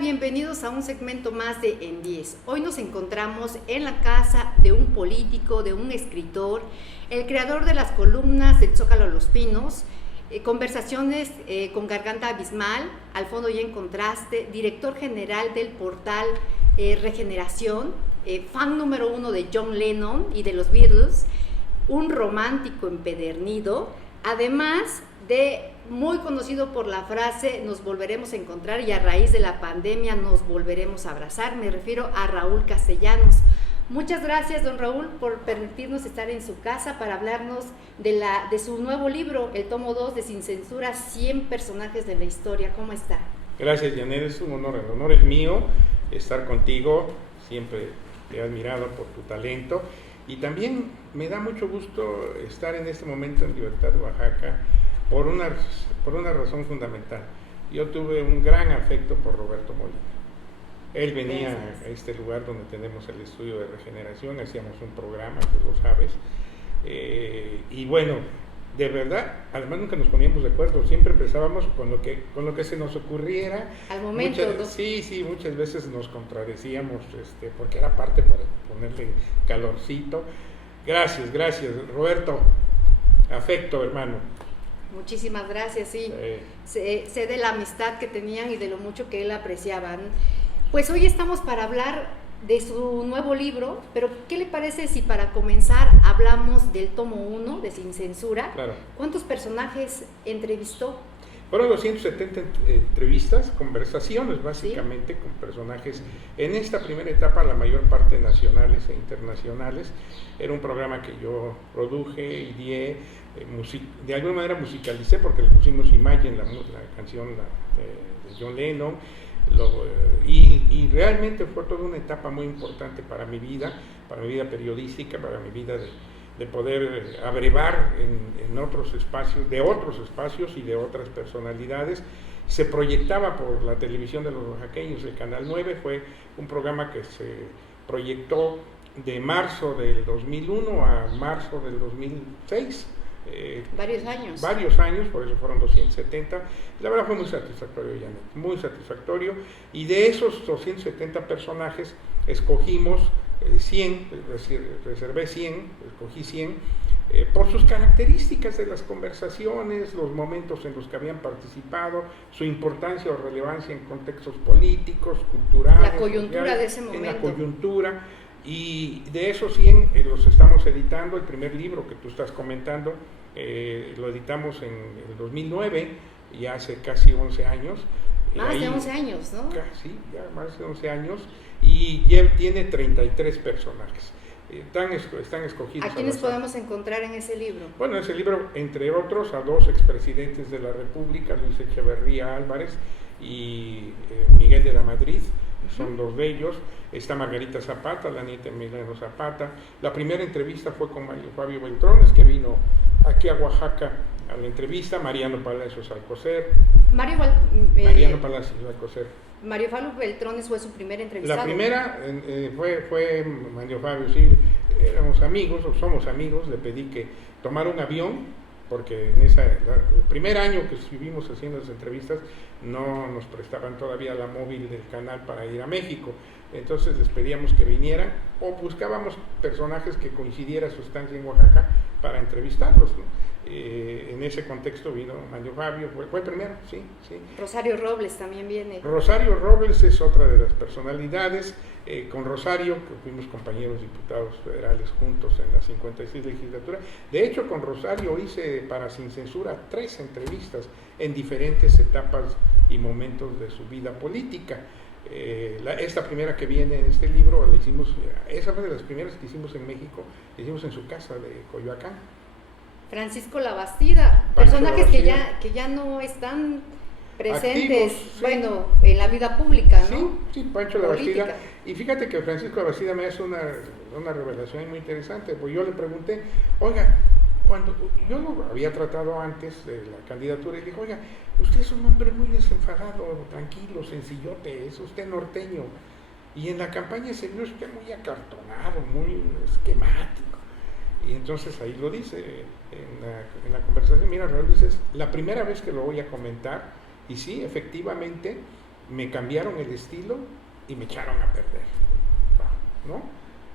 Bienvenidos a un segmento más de En 10. Hoy nos encontramos en la casa de un político, de un escritor, el creador de las columnas del Zócalo a los Pinos, conversaciones con garganta abismal, al fondo y en contraste, director general del portal Regeneración, fan número 1 de John Lennon y de los Beatles, un romántico empedernido, además de muy conocido por la frase nos volveremos a encontrar y a raíz de la pandemia nos volveremos a abrazar. Me refiero a Raúl Castellanos. Muchas gracias, don Raúl, por permitirnos estar en su casa para hablarnos de su nuevo libro, el tomo 2 de Sin Censura, 100 personajes de la historia. ¿Cómo está? Gracias, Janet, es un honor. El honor es mío estar contigo. Siempre te he admirado por tu talento y también me da mucho gusto estar en este momento en Libertad, Oaxaca, por una razón fundamental. Yo tuve un gran afecto por Roberto Molina. Él venía a este lugar donde tenemos el estudio de Regeneración, hacíamos un programa, tú lo sabes, y bueno, de verdad, además nunca nos poníamos de acuerdo, siempre empezábamos con lo que se nos ocurriera. Al momento, ¿no? Sí, muchas veces nos contradecíamos, porque era parte para ponerle calorcito. Gracias, Roberto, afecto, hermano. Muchísimas gracias, sí. Sé de la amistad que tenían y de lo mucho que él apreciaba. Pues hoy estamos para hablar de su nuevo libro, pero ¿qué le parece si para comenzar hablamos del tomo 1 de Sin Censura? Claro. ¿Cuántos personajes entrevistó? Fueron 270 entrevistas, conversaciones básicamente, ¿sí?, con personajes. En esta primera etapa, la mayor parte nacionales e internacionales. Era un programa que yo produje, ideé, de alguna manera musicalicé porque le pusimos Imagine, la canción de John Lennon, y realmente fue toda una etapa muy importante para mi vida periodística, para mi vida de poder abrevar en otros espacios y de otras personalidades. Se proyectaba por la televisión de los oaxaqueños, el Canal 9, fue un programa que se proyectó de marzo del 2001 a marzo del 2006. Varios años, por eso fueron 270. La verdad fue muy satisfactorio, Janet, muy satisfactorio. Y de esos 270 personajes escogimos 100, reservé 100, escogí 100, por sus características de las conversaciones, los momentos en los que habían participado, su importancia o relevancia en contextos políticos, culturales, la coyuntura sociales, de ese momento. En la coyuntura. Y de esos 100 los estamos editando. El primer libro que tú estás comentando lo editamos en el 2009, ya hace casi 11 años. Más de 11 años, ¿no? Sí, ya más de 11 años, y ya tiene 33 personajes. Están escogidos. ¿A quiénes podemos encontrar en ese libro? Bueno, en ese libro, entre otros, a 2 expresidentes de la República, Luis Echeverría Álvarez y Miguel de la Madrid. Son 2 de ellos. Está Margarita Zapata, la nieta de Emiliano Zapata. La primera entrevista fue con Mario Fabio Beltrones, que vino aquí a Oaxaca a la entrevista. Mariano Palacios Alcocer. Mariano Palacios Alcocer. Mario Fabio Beltrones fue su primer entrevistado. La primera fue Mario Fabio, sí. Éramos amigos, o somos amigos. Le pedí que tomara un avión, porque en el primer año que estuvimos haciendo las entrevistas no nos prestaban todavía la móvil del canal para ir a México. Entonces les pedíamos que vinieran o buscábamos personajes que coincidiera su estancia en Oaxaca para entrevistarlos, ¿no? En ese contexto vino Mario Fabio, fue primero, sí. Rosario Robles también viene. Rosario Robles es otra de las personalidades. Con Rosario, que fuimos compañeros diputados federales juntos en la 56 legislatura. De hecho, con Rosario hice para Sin Censura 3 entrevistas en diferentes etapas y momentos de su vida política. Esta primera que viene en este libro la hicimos, esa fue de las primeras que hicimos en México, la hicimos en su casa de Coyoacán. Francisco Labastida, personajes que ya no están presentes, activos, sí. Bueno, en la vida pública, ¿no? Sí, Pancho Labastida. Y fíjate que Francisco Labastida me hace una revelación muy interesante, porque yo le pregunté, oiga, cuando yo lo había tratado antes de la candidatura, y le dije, oiga, usted es un hombre muy desenfadado, tranquilo, sencillote, es usted norteño, y en la campaña se vio usted muy acartonado, muy esquemático. Y entonces ahí lo dice en la conversación. Mira, Raúl, dices, la primera vez que lo voy a comentar, y sí, efectivamente, me cambiaron el estilo y me echaron a perder, ¿no?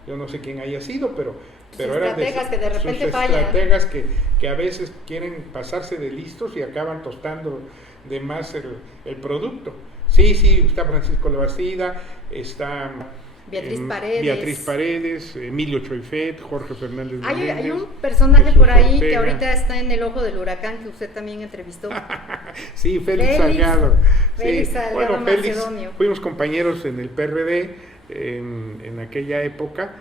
Yo no sé quién haya sido, pero eran estrategas que de repente fallan. Estrategas que a veces quieren pasarse de listos y acaban tostando de más el producto. Sí, está Francisco Labastida, está Beatriz Paredes, Emilio Choifet, Jorge Fernández Meléndez. Hay un personaje Jesús por ahí Ortega, que ahorita está en el ojo del huracán, que usted también entrevistó. Sí, Félix Salgado. Félix Salgado Macedonio. Fuimos compañeros en el PRD en aquella época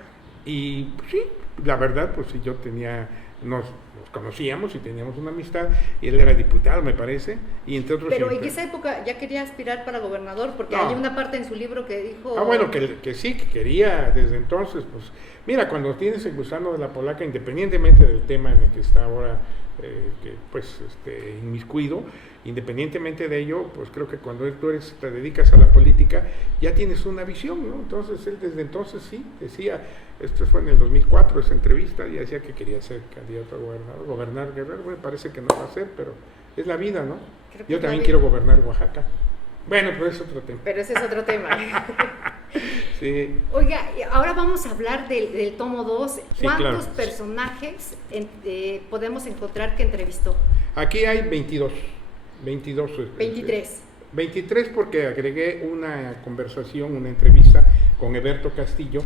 y pues, sí, la verdad, pues sí, yo tenía, nos conocíamos y teníamos una amistad, y él era diputado, me parece, y entre otros... Pero en esa época ya quería aspirar para gobernador, porque hay una parte en su libro que dijo... bueno, que sí, que quería desde entonces, pues... Mira, cuando tienes el gusano de la polaca, independientemente del tema en el que está ahora, inmiscuido, independientemente de ello, pues creo que cuando te dedicas a la política, ya tienes una visión, ¿no? Entonces él desde entonces sí, decía, esto fue en el 2004, esa entrevista, y decía que quería ser candidato a gobernar Guerrero. Bueno, parece que no va a ser, pero es la vida, ¿no? Yo también quiero gobernar Oaxaca. Bueno, pero es otro tema. Pero ese es otro tema. Sí. Oiga, ahora vamos a hablar del tomo 2. ¿Cuántos personajes podemos encontrar que entrevistó? Aquí hay 23. 23 porque agregué una conversación, una entrevista con Eberto Castillo,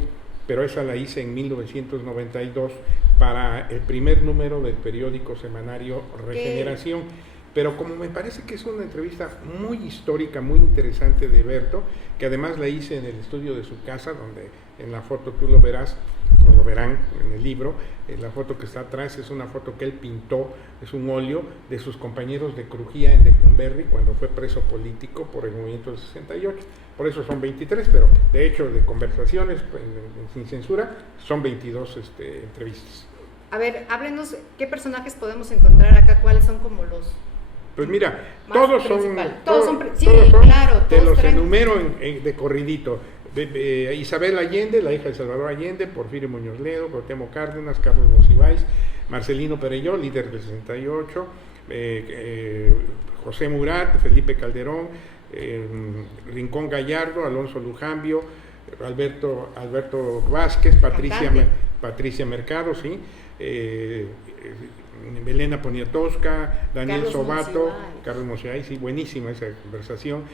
pero esa la hice en 1992 para el primer número del periódico semanario Regeneración. Pero como me parece que es una entrevista muy histórica, muy interesante de Eberto, que además la hice en el estudio de su casa, donde en la foto tú lo verás, o lo verán en el libro, la foto que está atrás es una foto que él pintó, es un óleo de sus compañeros de crujía en Lecumberri cuando fue preso político por el movimiento del 68. Por eso son 23, pero de hecho de conversaciones sin censura son 22 entrevistas. A ver, háblenos, ¿qué personajes podemos encontrar acá? ¿Cuáles son como los...? Pues mira, todos son, claro, te los enumero de corridito. Isabel Allende, la hija de Salvador Allende, Porfirio Muñoz Ledo, Cuauhtémoc Cárdenas, Carlos Monsiváis, Marcelino Perelló, líder del 68, José Murat, Felipe Calderón, Rincón Gallardo, Alonso Lujambio, Alberto Vázquez, Patricia Mercado, sí, Elena Poniatowska, Daniel Sobato, Carlos Monsiváis, sí, buenísima esa conversación,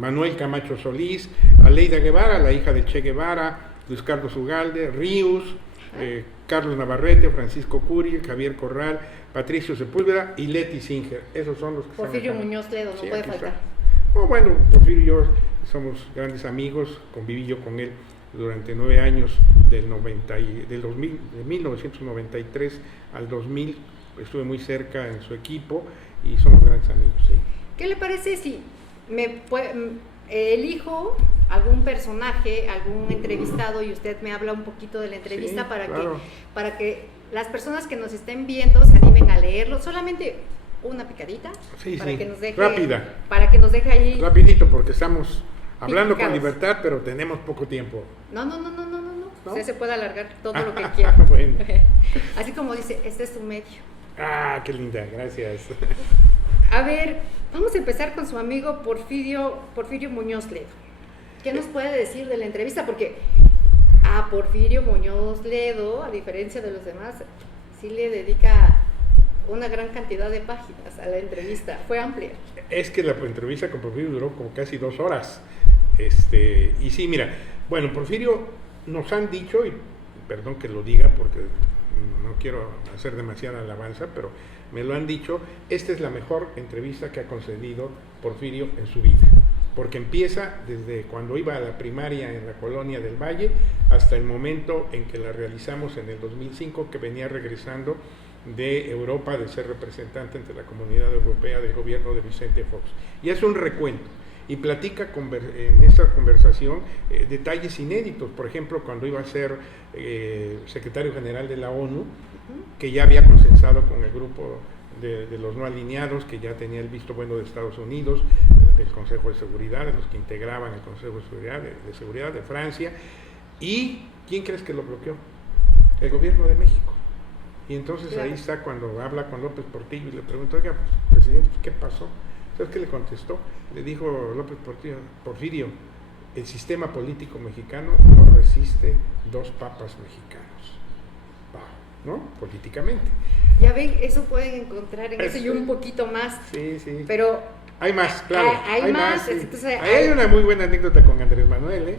Manuel Camacho Solís, Aleida Guevara, la hija de Che Guevara, Luis Carlos Ugalde, Ríos, Carlos Navarrete, Francisco Curi, Javier Corral, Patricio Sepúlveda y Leti Singer. Esos son los que Porfirio Muñoz Ledo, no puede faltar. Bueno, Porfirio y yo somos grandes amigos, conviví yo con él durante 9 años, de 1993 al 2000, estuve muy cerca en su equipo y somos grandes amigos, sí. ¿Qué le parece si elijo algún personaje, algún entrevistado y usted me habla un poquito de la entrevista para que las personas que nos estén viendo se animen a leerlo? Solamente una picadita para que nos deje rápida, para que nos deje ahí rapidito, porque estamos hablando con libertad, pero tenemos poco tiempo. No. Usted se puede alargar todo lo que quiera. Bueno. Así como dice, este es su medio. Qué linda, gracias. A ver, vamos a empezar con su amigo Porfirio Muñoz Ledo. ¿Qué nos puede decir de la entrevista? Porque a Porfirio Muñoz Ledo, a diferencia de los demás, sí le dedica una gran cantidad de páginas a la entrevista. Fue amplia. Es que la entrevista con Porfirio duró como casi 2 horas. Y sí, mira, bueno, Porfirio nos han dicho, y perdón que lo diga porque no quiero hacer demasiada alabanza, pero me lo han dicho, esta es la mejor entrevista que ha concedido Porfirio en su vida, porque empieza desde cuando iba a la primaria en la Colonia del Valle hasta el momento en que la realizamos en el 2005, que venía regresando de Europa, de ser representante ante la Comunidad Europea del gobierno de Vicente Fox. Y es un recuento. Y platica en esa conversación detalles inéditos, por ejemplo, cuando iba a ser secretario general de la ONU, que ya había consensado con el grupo de los no alineados, que ya tenía el visto bueno de Estados Unidos, del Consejo de Seguridad, de los que integraban el Consejo de Seguridad de Francia. ¿Y quién crees que lo bloqueó? El gobierno de México. Y entonces ahí está cuando habla con López Portillo y le pregunta, oiga, presidente, ¿qué pasó? ¿Sabes qué le contestó? Le dijo López Porfirio, el sistema político mexicano no resiste 2 papas mexicanos, ¿no? Políticamente. Ya ven, eso pueden encontrar en eso y un poquito más. Sí, sí. Pero hay más, claro. Hay más. Sí. Entonces, ahí hay una muy buena anécdota con Andrés Manuel,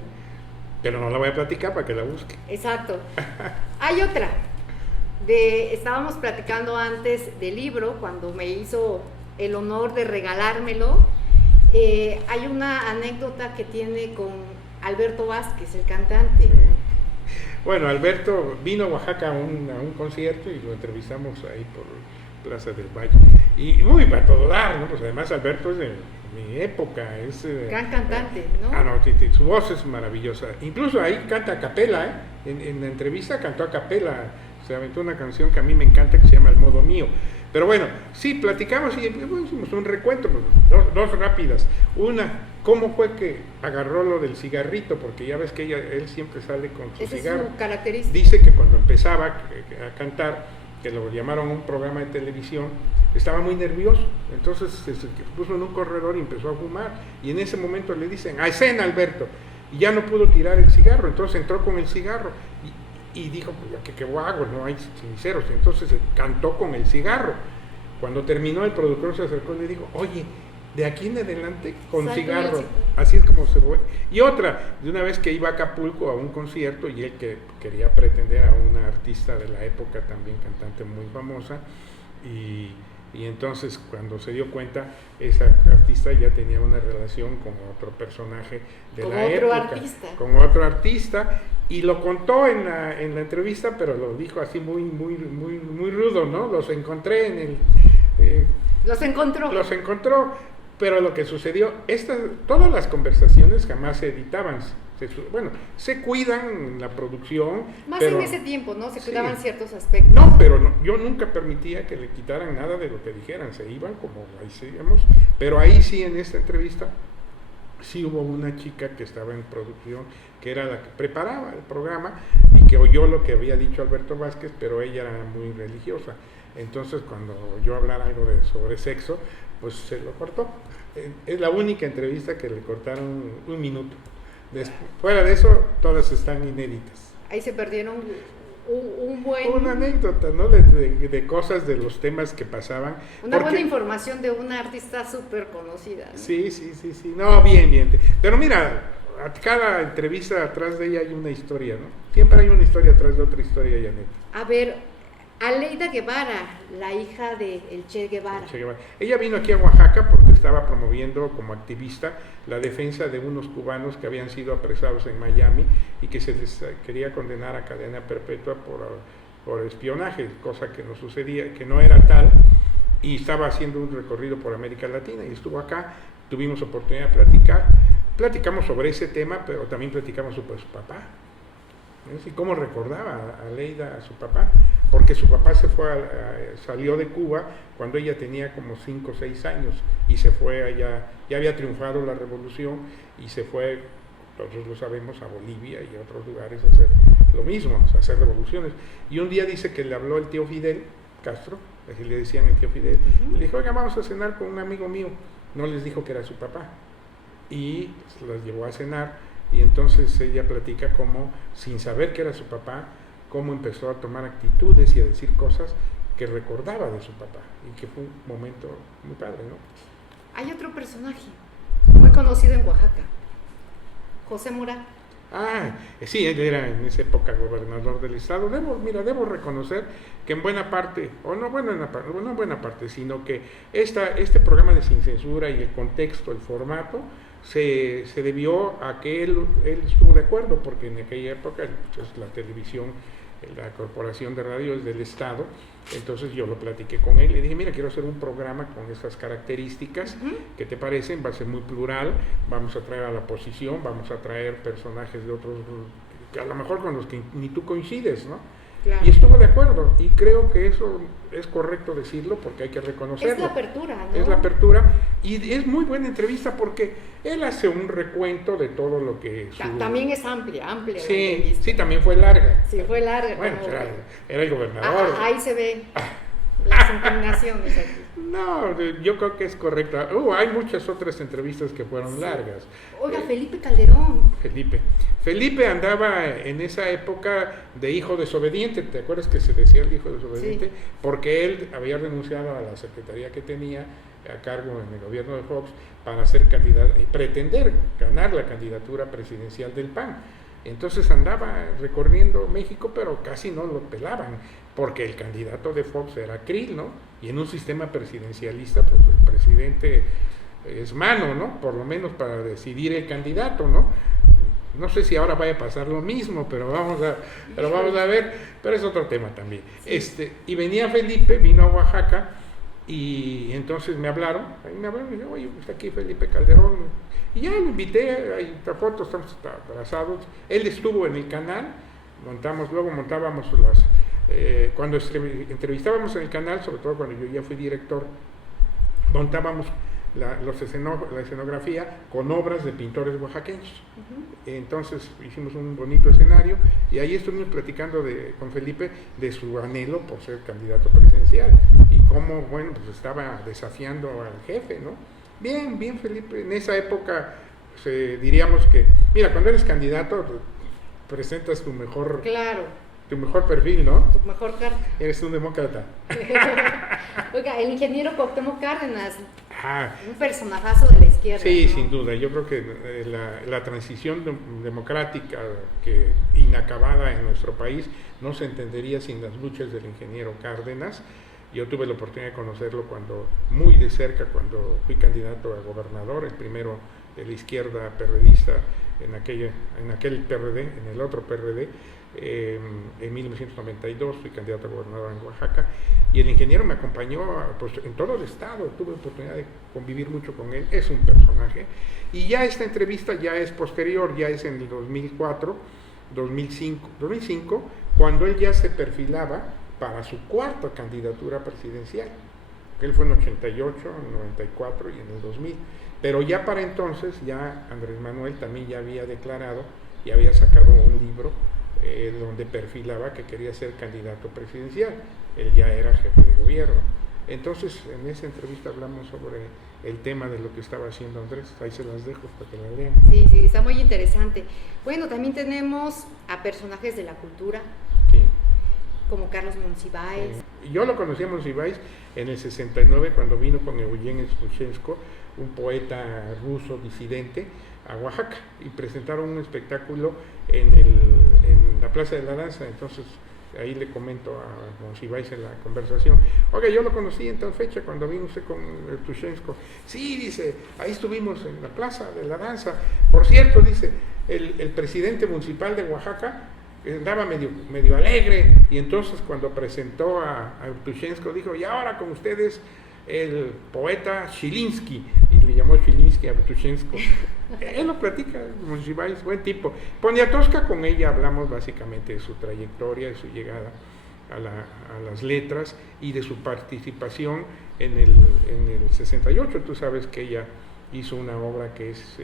pero no la voy a platicar para que la busque. Exacto. Hay otra. Estábamos platicando antes del libro, cuando me hizo el honor de regalármelo. Hay una anécdota que tiene con Alberto Vázquez, el cantante. Bueno, Alberto vino a Oaxaca a un concierto y lo entrevistamos ahí por Plaza del Valle. Y muy para todo dar, ¿no? Pues además Alberto es de mi época. Es gran cantante, ¿no? No, su voz es maravillosa. Incluso ahí canta a capela, en la entrevista cantó a capela. Se aventó una canción que a mí me encanta que se llama El Modo Mío. Pero bueno, sí, platicamos y hicimos un recuento, dos rápidas. Una, ¿cómo fue que agarró lo del cigarrito? Porque ya ves que él siempre sale con su cigarro. Es su característica. Dice que cuando empezaba a cantar, que lo llamaron a un programa de televisión, estaba muy nervioso. Entonces se puso en un corredor y empezó a fumar. Y en ese momento le dicen, ¡a escena, Alberto! Y ya no pudo tirar el cigarro, entonces entró con el cigarro. Y dijo, pues, ¿qué hago? No hay ceniceros. Entonces cantó con el cigarro. Cuando terminó, el productor se acercó y le dijo, oye, de aquí en adelante con cigarro. Así es como se fue. Y otra, de una vez que iba a Acapulco a un concierto y él que quería pretender a una artista de la época, también cantante muy famosa, y entonces cuando se dio cuenta, esa artista ya tenía una relación con otro personaje de la época, con otro artista, y lo contó en la entrevista, pero lo dijo así muy rudo, ¿no? Los encontré Los encontró, pero lo que sucedió, todas las conversaciones jamás se editaban. Se cuidan en la producción. Más pero, en ese tiempo, ¿no? Se cuidaban ciertos aspectos. No, pero yo nunca permitía que le quitaran nada de lo que dijeran. Se iban como ahí seguíamos. Pero ahí sí, en esta entrevista, sí hubo una chica que estaba en producción, que era la que preparaba el programa y que oyó lo que había dicho Alberto Vázquez, pero ella era muy religiosa. Entonces, cuando yo hablara algo sobre sexo, pues se lo cortó. Es la única entrevista que le cortaron 1 minuto. Fuera de eso, todas están inéditas. Ahí se perdieron una anécdota, ¿no? De cosas, de los temas que pasaban. Buena información de una artista súper conocida, ¿no? Sí. No, bien. Pero mira, a cada entrevista atrás de ella hay una historia, ¿no? Siempre hay una historia atrás de otra historia, Janet. A ver, Aleida Guevara, la hija de el Che Guevara. Ella vino aquí a Oaxaca porque estaba promoviendo como activista la defensa de unos cubanos que habían sido apresados en Miami y que se les quería condenar a cadena perpetua por espionaje, cosa que no sucedía, que no era tal, y estaba haciendo un recorrido por América Latina y estuvo acá, tuvimos oportunidad de platicamos sobre ese tema, pero también platicamos sobre su papá. ¿Y cómo recordaba a Aleida a su papá? Porque su papá salió de Cuba cuando ella tenía como 5 o 6 años y se fue allá, ya había triunfado la revolución y se fue, todos lo sabemos, a Bolivia y a otros lugares a hacer lo mismo, a hacer revoluciones. Y un día dice que le habló el tío Fidel Castro, así le decían el tío Fidel, y le dijo, oiga, vamos a cenar con un amigo mío. No les dijo que era su papá y las llevó a cenar. Y entonces ella platica cómo, sin saber que era su papá, cómo empezó a tomar actitudes y a decir cosas que recordaba de su papá, y que fue un momento muy padre, ¿no? Hay otro personaje muy conocido en Oaxaca, José Murat. Sí, él era en esa época gobernador del estado. Debo reconocer que en buena parte, no en buena parte, sino que este programa de Sin Censura y el contexto, el formato, se debió a que él estuvo de acuerdo, porque en aquella época pues, la televisión, la corporación de radio es del Estado. Entonces yo lo platiqué con él y le dije, mira, quiero hacer un programa con estas características, ¿qué te parecen? Va a ser muy plural, vamos a traer a la oposición, vamos a traer personajes de otros, que a lo mejor con los que ni tú coincides, ¿no? Claro. Y estuvo de acuerdo, y creo que eso es correcto decirlo porque hay que reconocerlo. Es la apertura, ¿no? Es la apertura, y es muy buena entrevista porque él hace un recuento de todo lo que... También es amplia. Sí, también fue larga. Sí, fue larga. Bueno, era el gobernador. Ahí se ve las inclinaciones aquí. No, yo creo que es correcta. Hay muchas otras entrevistas que fueron largas. Oiga, Felipe Calderón. Felipe andaba en esa época de hijo desobediente, ¿te acuerdas que se decía el hijo desobediente? Sí. Porque él había renunciado a la secretaría que tenía a cargo en el gobierno de Fox para ser candidato y pretender ganar la candidatura presidencial del PAN. Entonces andaba recorriendo México, pero casi no lo pelaban, porque el candidato de Fox era Krill, ¿no? Y en un sistema presidencialista, pues el presidente es mano, ¿no? Por lo menos para decidir el candidato, ¿no? No sé si ahora vaya a pasar lo mismo, pero vamos a ver, pero es otro tema también. Sí. Y venía Felipe, vino a Oaxaca, y entonces me hablaron y dije, oye, está aquí Felipe Calderón, y ya lo invité, hay otra foto, estamos abrazados, él estuvo en el canal, luego montábamos cuando entrevistábamos en el canal, sobre todo cuando yo ya fui director, montábamos la escenografía con obras de pintores oaxaqueños. Entonces hicimos un bonito escenario y ahí estuvimos platicando con Felipe de su anhelo por ser candidato presidencial y cómo, bueno, pues estaba desafiando al jefe, ¿no? Bien Felipe, en esa época diríamos que, mira, cuando eres candidato presentas tu mejor perfil, ¿no? Tu mejor carta. Eres un demócrata. Oiga, el ingeniero Cuauhtémoc Cárdenas, un personajazo de la izquierda. Sí, ¿no? Sin duda. Yo creo que la transición democrática inacabada en nuestro país no se entendería sin las luchas del ingeniero Cárdenas. Yo tuve la oportunidad de conocerlo muy de cerca cuando fui candidato a gobernador, el primero de la izquierda perredista en aquel PRD, en el otro PRD. En 1992 fui candidato a gobernador en Oaxaca y el ingeniero me acompañó pues, en todo el estado, tuve oportunidad de convivir mucho con él, es un personaje. Y ya esta entrevista ya es posterior, ya es en el 2005, cuando él ya se perfilaba para su cuarta candidatura presidencial. Él fue en 88, en 94 y en el 2000. Pero ya para entonces, ya Andrés Manuel también ya había declarado y había sacado un libro donde perfilaba que quería ser candidato presidencial. Él ya era jefe de gobierno. Entonces, en esa entrevista hablamos sobre el tema de lo que estaba haciendo Andrés. Ahí se las dejo para que la lean. Sí, está muy interesante. Bueno, también tenemos a personajes de la cultura. Sí. Como Carlos Monsiváis. Sí. Yo lo conocí a Monsiváis en el 69 cuando vino con Eugen Shchushchenko, un poeta ruso disidente, a Oaxaca y presentaron un espectáculo en la Plaza de la Danza. Entonces ahí le comento a Monsiváis en la conversación, oiga, yo lo conocí en tal fecha cuando vino usted con Shchushchenko. Sí, dice, ahí estuvimos en la Plaza de la Danza. Por cierto, dice, el presidente municipal de Oaxaca andaba medio alegre, y entonces cuando presentó a Shchushchenko dijo, y ahora con ustedes el poeta Shilinsky, y le llamó Shilinsky a Shchushchenko. Él lo platica, Monsiváis, buen tipo. Poniatowska, con ella hablamos básicamente de su trayectoria, de su llegada a las letras y de su participación en el 68. Tú sabes que ella hizo una obra que es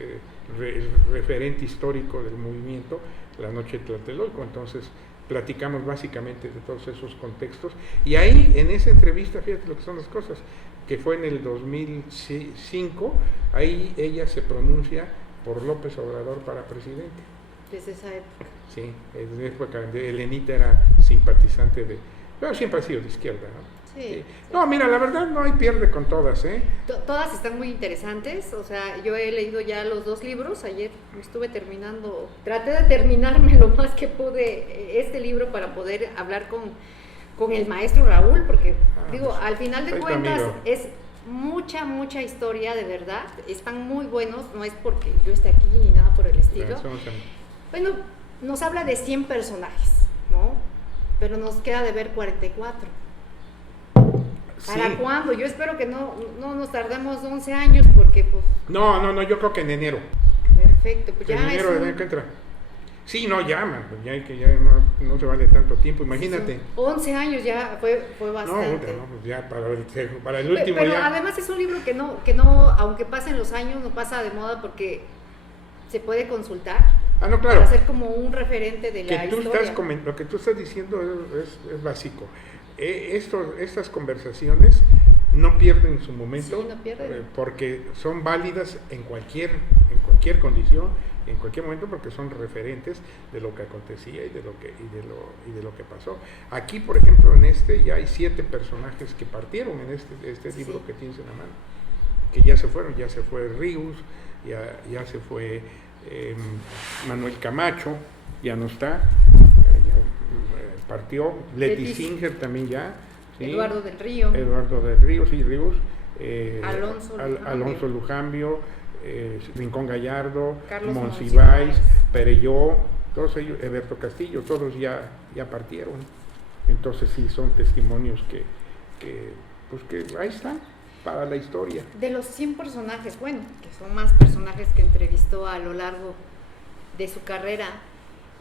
referente histórico del movimiento, La Noche de Tlatelolco. Entonces platicamos básicamente de todos esos contextos, y ahí en esa entrevista, fíjate lo que son las cosas, que fue en el 2005, ahí ella se pronuncia por López Obrador para presidente. Desde esa época. Sí, desde esa época. Elenita era simpatizante pero siempre ha sido de izquierda, ¿no? Sí. No, mira, la verdad no hay pierde con todas, ¿eh? Todas están muy interesantes, o sea, yo he leído ya los 2 libros, ayer traté de terminarme lo más que pude este libro para poder hablar con el maestro Raúl, porque al final de cuentas es mucha historia, de verdad, están muy buenos, no es porque yo esté aquí ni nada por el estilo. Bueno, nos habla de 100 personajes, ¿no? Pero nos queda de ver 44. ¿Para sí. ¿Cuándo? Yo espero que no nos tardemos 11 años porque pues... No, yo creo que en enero. Perfecto, pues en ya enero del año que entra. Sí, no, ya no se vale tanto tiempo, imagínate. 11 años ya fue bastante. No, pues ya para el último pero ya. Además es un libro que no, aunque pasen los años, no pasa de moda porque se puede consultar. No, claro. Para ser como un referente de la historia. Lo que tú estás diciendo es básico. Estas conversaciones no pierden su momento, sí, no pierden. Porque son válidas en cualquier condición, en cualquier momento, porque son referentes de lo que acontecía y de lo que pasó. Aquí, por ejemplo, en ya hay 7 personajes que partieron en este libro que tienes en la mano, que ya se fueron. Ya se fue Ríos, ya se fue Manuel Camacho, ya no está, partió. Leti Singer también ya. ¿sí? Eduardo del Río, sí, Ríos. Alonso Lujambio, Rincón Gallardo, Monsiváis, Perelló, todos ellos, Eberto Castillo, todos ya partieron. Entonces sí, son testimonios que ahí están para la historia. De los 100 personajes, bueno, que son más personajes que entrevistó a lo largo de su carrera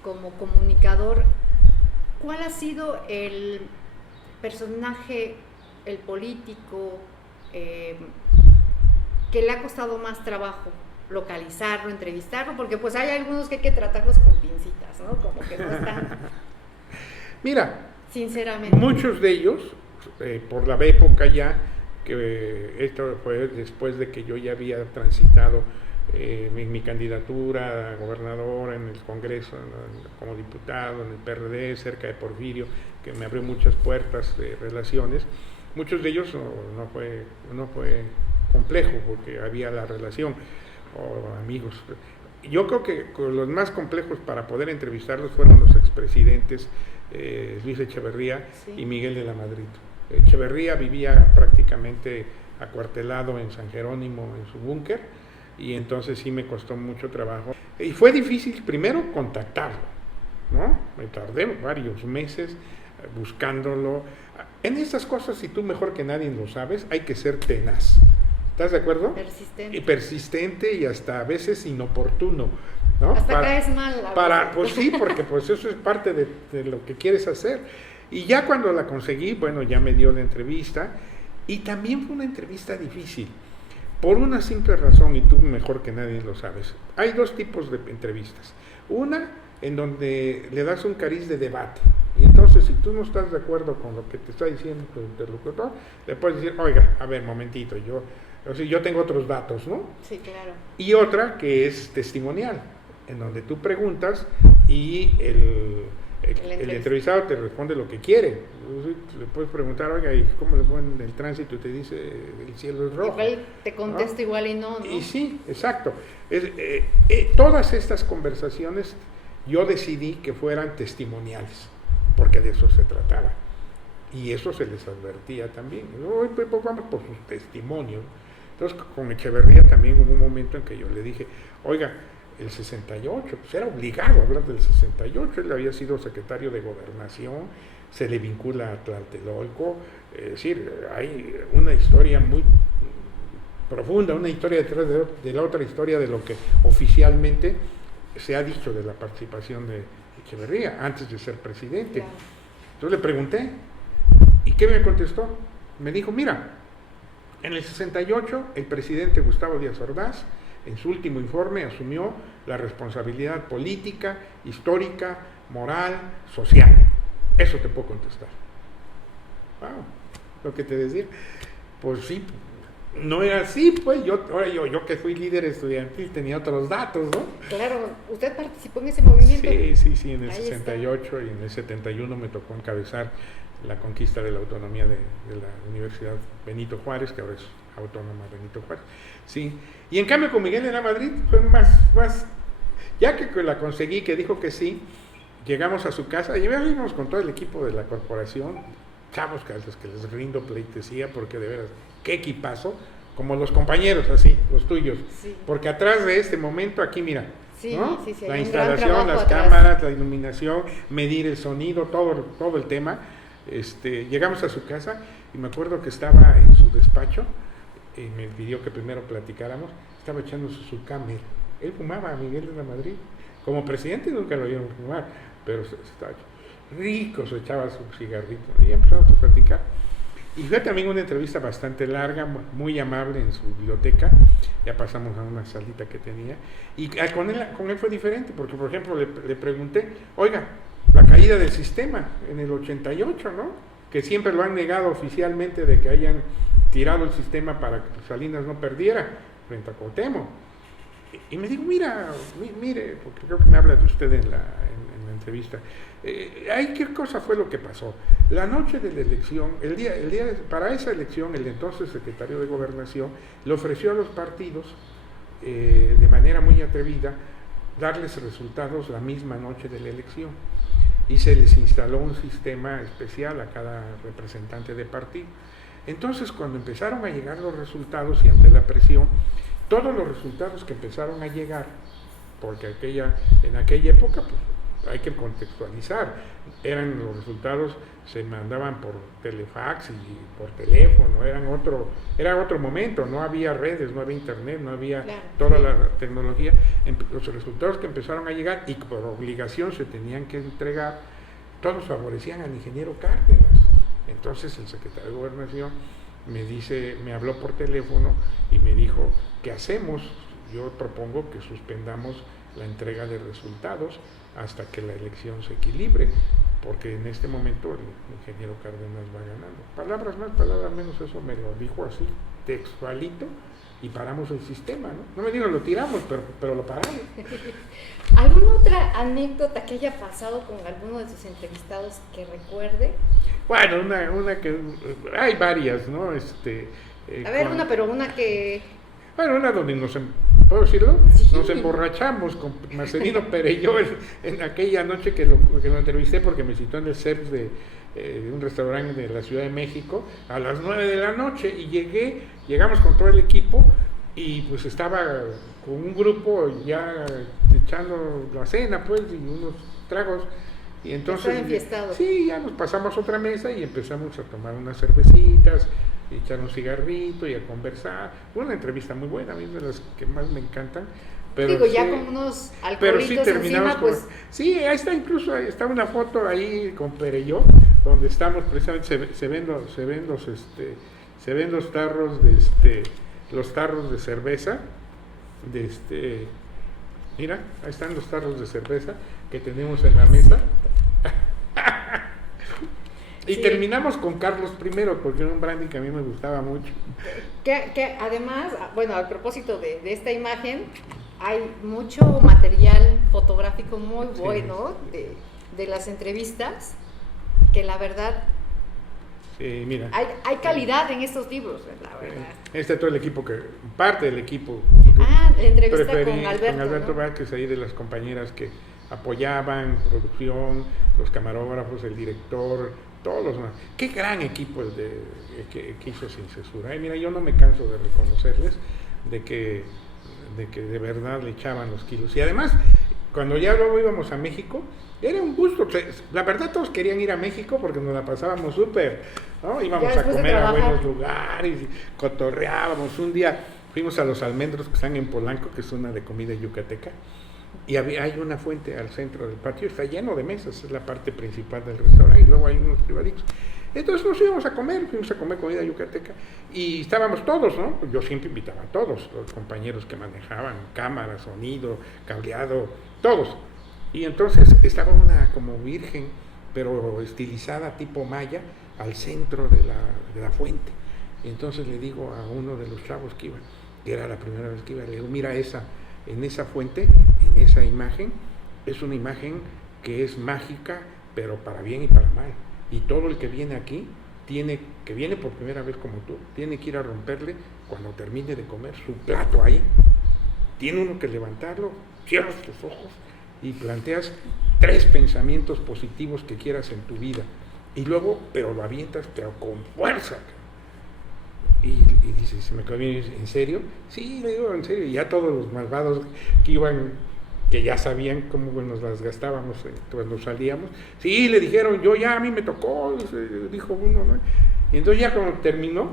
como comunicador, ¿cuál ha sido el personaje, el político, que le ha costado más trabajo localizarlo, entrevistarlo? Porque pues hay algunos que hay que tratarlos con pincitas, ¿no? Como que no están... Mira, sinceramente, muchos de ellos, por la época ya, que esto fue después de que yo ya había transitado mi candidatura a gobernador en el Congreso, como diputado, en el PRD, cerca de Porfirio, que me abrió muchas puertas de relaciones. Muchos de ellos no fue complejo, porque había la relación, o amigos. Yo creo que los más complejos para poder entrevistarlos fueron los expresidentes Luis Echeverría y Miguel de la Madrid. Echeverría vivía prácticamente acuartelado en San Jerónimo, en su búnker, y entonces sí me costó mucho trabajo. Y fue difícil primero contactarlo, ¿no? Me tardé varios meses buscándolo. En estas cosas, si tú mejor que nadie lo sabes, hay que ser tenaz. ¿Estás de acuerdo? Persistente. Persistente y hasta a veces inoportuno, ¿no? Hasta caes mal. Pues sí, porque pues eso es parte de lo que quieres hacer. Y ya cuando la conseguí, bueno, ya me dio la entrevista, y también fue una entrevista difícil, por una simple razón, y tú mejor que nadie lo sabes. Hay 2 tipos de entrevistas. Una, en donde le das un cariz de debate, y entonces si tú no estás de acuerdo con lo que te está diciendo tu interlocutor, le puedes decir, oiga, a ver, momentito, yo tengo otros datos, ¿no? Sí, claro. Y otra que es testimonial, en donde tú preguntas y el entrevistado te responde lo que quiere. Le puedes preguntar, oiga, ¿y cómo le ponen el tránsito? Y te dice, el cielo es rojo. Igual te contesta, ¿no? Igual y no. Y sí, exacto. Todas estas conversaciones yo decidí que fueran testimoniales, porque de eso se trataba. Y eso se les advertía también. Pues vamos por sus testimonios. Entonces, con Echeverría también hubo un momento en que yo le dije, oiga, el 68, pues era obligado a hablar del 68, él había sido secretario de Gobernación, se le vincula a Tlatelolco, es decir, hay una historia muy profunda, una historia detrás de la otra historia de lo que oficialmente se ha dicho de la participación de Echeverría antes de ser presidente. Claro. Entonces le pregunté, ¿y qué me contestó? Me dijo, mira, en el 68 el presidente Gustavo Díaz Ordaz, en su último informe, asumió la responsabilidad política, histórica, moral, social. Eso te puedo contestar. Wow, lo que te decía. Pues sí, no era así, pues yo que fui líder estudiantil tenía otros datos, ¿no? Claro, ¿usted participó en ese movimiento? Sí, en el 68 está. Y en el 71 me tocó encabezar la conquista de la autonomía de la Universidad Benito Juárez, que ahora es Autónoma Benito Juárez. Sí, y en cambio con Miguel de la Madrid fue más, ya que la conseguí, que dijo que sí, llegamos a su casa, y vimos con todo el equipo de la corporación, chavos a los que les rindo pleitesía, porque de veras, qué equipazo, como los compañeros así, los tuyos, sí. Porque atrás de este momento, aquí mira, sí, ¿no? Sí, la instalación, las atrás. Cámaras, la iluminación, medir el sonido, todo el tema. Llegamos a su casa y me acuerdo que estaba en su despacho y me pidió que primero platicáramos, estaba echándose su cámara. Él fumaba, Miguel de la Madrid, como presidente nunca lo vieron fumar, pero estaba rico, se echaba su cigarrito y empezamos a platicar. Y fue también una entrevista bastante larga, muy amable en su biblioteca, ya pasamos a una salita que tenía, y con él fue diferente, porque por ejemplo le pregunté, oiga, la caída del sistema en el 88, ¿no? Que siempre lo han negado oficialmente de que hayan tirado el sistema para que Salinas no perdiera frente a Cuauhtémoc. Y me digo, mire, porque creo que me habla de usted en la entrevista. ¿Qué cosa fue lo que pasó? La noche de la elección, para esa elección, el entonces secretario de Gobernación le ofreció a los partidos, de manera muy atrevida, darles resultados la misma noche de la elección. Y se les instaló un sistema especial a cada representante de partido. Entonces, cuando empezaron a llegar los resultados y ante la presión, todos los resultados que empezaron a llegar, porque en aquella época, pues hay que contextualizar, los resultados se mandaban por telefax y por teléfono, era otro momento, no había redes, no había internet, no había toda la tecnología. Los resultados que empezaron a llegar y por obligación se tenían que entregar, todos favorecían al ingeniero Cárdenas. Entonces el secretario de Gobernación me habló por teléfono y me dijo, ¿qué hacemos? Yo propongo que suspendamos la entrega de resultados hasta que la elección se equilibre, porque en este momento el ingeniero Cárdenas va ganando. Palabras más, palabras menos, eso me lo dijo así, textualito, y paramos el sistema, ¿no? No me digo lo tiramos, pero lo paramos. ¿Alguna otra anécdota que haya pasado con alguno de sus entrevistados que recuerde? Bueno, una que... hay varias, ¿no? A ver, una que... Bueno, una donde ¿puedo decirlo? Sí. Nos emborrachamos con Marcelino Perelló en aquella noche que lo entrevisté, porque me citó en el CERF de un restaurante de la Ciudad de México a las 9 de la noche y llegamos con todo el equipo y pues estaba con un grupo ya echando la cena pues y unos tragos y entonces sí, ya nos pasamos a otra mesa y empezamos a tomar unas cervecitas, echar un cigarrito y a conversar. Una entrevista muy buena, a mí de las que más me encantan. Pero ya con unos alcoholitos encima, pues... Sí, ahí está, incluso está una foto ahí con Perelló, donde estamos precisamente, se ven los tarros de cerveza, mira, ahí están los tarros de cerveza que tenemos en la mesa. Y terminamos con Carlos I, porque era un brandy que a mí me gustaba mucho. Que además, bueno, al propósito de esta imagen, hay mucho material fotográfico muy bueno de las entrevistas, que la verdad, mira, hay calidad en estos libros, la verdad. Está todo el equipo, parte del equipo. La entrevista con Alberto, ¿no? Vázquez, ahí de las compañeras que apoyaban, producción, los camarógrafos, el director, todos los demás. Qué gran equipo el que hizo Sin Censura. Mira, yo no me canso de reconocerles de que de verdad le echaban los kilos. Y además, cuando ya luego íbamos a México, era un gusto. La verdad, todos querían ir a México porque nos la pasábamos súper, ¿no? Íbamos a comer a buenos lugares, y cotorreábamos. Un día fuimos a Los Almendros, que están en Polanco, que es una de comida yucateca, y hay una fuente al centro del patio, está lleno de mesas, es la parte principal del restaurante, y luego hay unos privaditos. Entonces nos fuimos a comer comida yucateca, y estábamos todos, ¿no? Yo siempre invitaba a todos, los compañeros que manejaban cámara, sonido, cableado, todos. Y entonces estaba una como virgen, pero estilizada tipo maya, al centro de la fuente. Y entonces le digo a uno de los chavos que iba, que era la primera vez que iba, le digo, mira en esa fuente, en esa imagen, es una imagen que es mágica, pero para bien y para mal. Y todo el que viene aquí, que viene por primera vez como tú, tiene que ir a romperle cuando termine de comer su plato ahí. Tiene uno que levantarlo, cierras tus ojos y planteas 3 pensamientos positivos que quieras en tu vida. Y luego, pero lo avientas, pero con fuerza. Y dice, ¿se me quedó bien? ¿En serio? Sí, le digo, en serio. Y ya todos los malvados que iban, que ya sabían cómo nos las gastábamos cuando salíamos, sí, le dijeron, a mí me tocó, dijo uno, ¿no? Y entonces ya cuando terminó,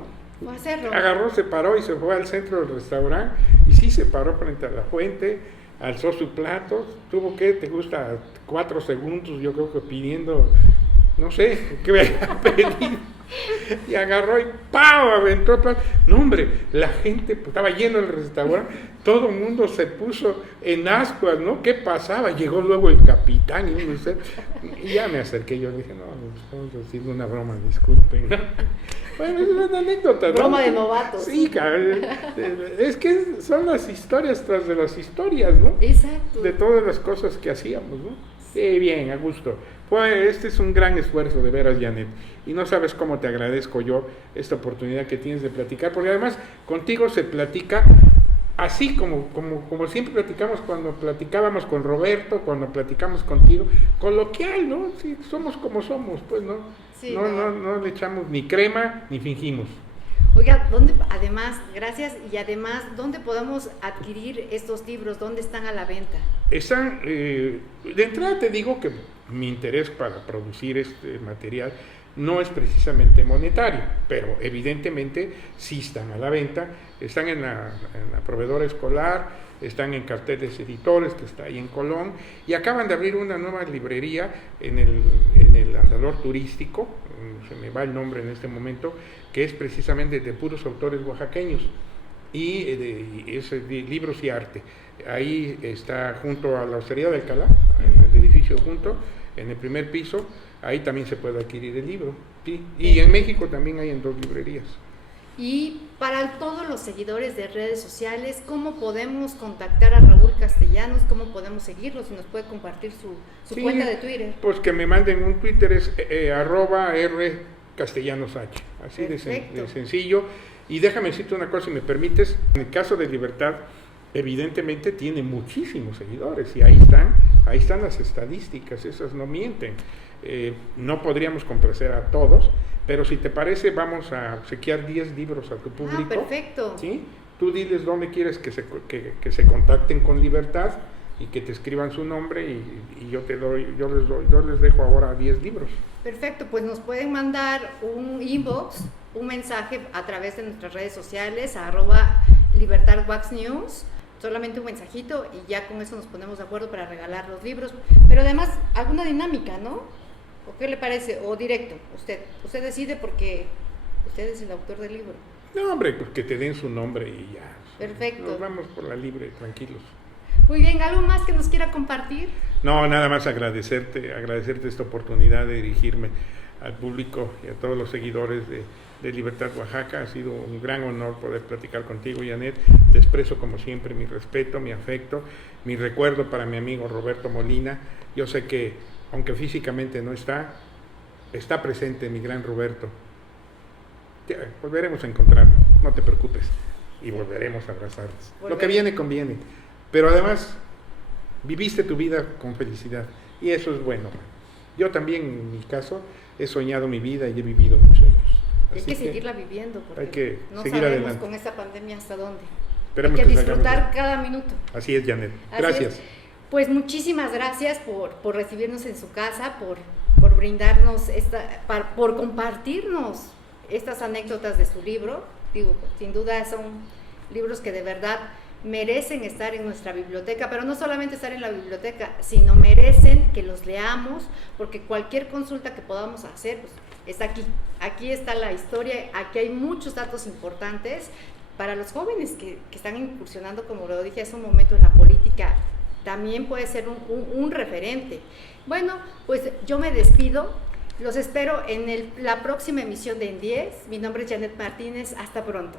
agarró, se paró y se fue al centro del restaurante, y sí se paró frente a la fuente, alzó su plato, tuvo que, te gusta, 4 segundos, yo creo que pidiendo, no sé, qué me había pedido. Y agarró y ¡pau! Aventó. No, hombre, la gente, pues, estaba lleno el restaurante, todo el mundo se puso en ascuas, ¿no? ¿Qué pasaba? Llegó luego el capitán y ya me acerqué, yo dije, no, estamos haciendo una broma, disculpen. Bueno, es una anécdota, ¿no? Broma de novatos. Sí, cabrón. Es que son las historias tras de las historias, ¿no? Exacto. De todas las cosas que hacíamos, ¿no? Sí, bien, a gusto. Pues este es un gran esfuerzo, de veras, Janet, y no sabes cómo te agradezco yo esta oportunidad que tienes de platicar, porque además contigo se platica así como siempre platicamos cuando platicábamos con Roberto, cuando platicamos contigo, coloquial, ¿no? Sí, somos como somos, pues, ¿no? Sí, no le echamos ni crema ni fingimos. Oiga, gracias, y además, ¿dónde podemos adquirir estos libros? ¿Dónde están a la venta? Están, de entrada te digo que mi interés para producir este material no es precisamente monetario, pero evidentemente sí están a la venta, están en la proveedora escolar, están en Carteles Editores, que está ahí en Colón, y acaban de abrir una nueva librería en el Andador Turístico, se me va el nombre en este momento, que es precisamente de puros autores oaxaqueños, y es de libros y arte. Ahí está junto a la Hostería de Alcalá, en el edificio junto, en el primer piso, ahí también se puede adquirir el libro, ¿sí? Y en México también hay en 2 librerías. Y para todos los seguidores de redes sociales, ¿cómo podemos contactar a Raúl Castellanos? ¿Cómo podemos seguirlo? Si nos puede compartir su Sí, cuenta de Twitter. Pues que me manden un Twitter, es @rcastellanosh, así de sencillo. Y déjame decirte una cosa, si me permites, en el caso de Libertad, evidentemente tiene muchísimos seguidores, y ahí están las estadísticas, esas no mienten. No podríamos complacer a todos, pero si te parece, vamos a obsequiar 10 libros a tu público. Perfecto. ¿Sí? Tú diles dónde quieres que se contacten con Libertad y que te escriban su nombre, y yo les dejo ahora 10 libros. Perfecto, pues nos pueden mandar un inbox, un mensaje a través de nuestras redes sociales, @LibertadWaxNews, solamente un mensajito, y ya con eso nos ponemos de acuerdo para regalar los libros. Pero además, alguna dinámica, ¿no? ¿O qué le parece? O directo, usted decide, porque usted es el autor del libro. No, hombre, pues que te den su nombre y ya. Perfecto. Nos vamos por la libre, tranquilos. Muy bien, ¿algo más que nos quiera compartir? No, nada más agradecerte esta oportunidad de dirigirme al público y a todos los seguidores de Libertad Oaxaca. Ha sido un gran honor poder platicar contigo, Janet. Te expreso como siempre mi respeto, mi afecto, mi recuerdo para mi amigo Roberto Molina. Yo sé que, aunque físicamente no está presente mi gran Roberto. Volveremos a encontrarnos, no te preocupes, y volveremos a abrazarnos. Lo que viene conviene, pero además viviste tu vida con felicidad, y eso es bueno. Yo también, en mi caso, he soñado mi vida y he vivido muchos años. Hay que seguirla viviendo, porque hay que no seguir sabemos adelante con esta pandemia hasta dónde. Esperemos hay que salgamos disfrutar bien. cada minuto. Así es, Janet. Gracias. Pues muchísimas gracias por recibirnos en su casa, por brindarnos por compartirnos estas anécdotas de su libro. Digo, sin duda son libros que de verdad merecen estar en nuestra biblioteca, pero no solamente estar en la biblioteca, sino merecen que los leamos, porque cualquier consulta que podamos hacer, pues, está aquí está la historia, aquí hay muchos datos importantes para los jóvenes que están incursionando, como lo dije hace un momento, en la política. También puede ser un referente. Bueno, pues yo me despido, los espero en la próxima emisión de En 10. Mi nombre es Janet Martínez, hasta pronto.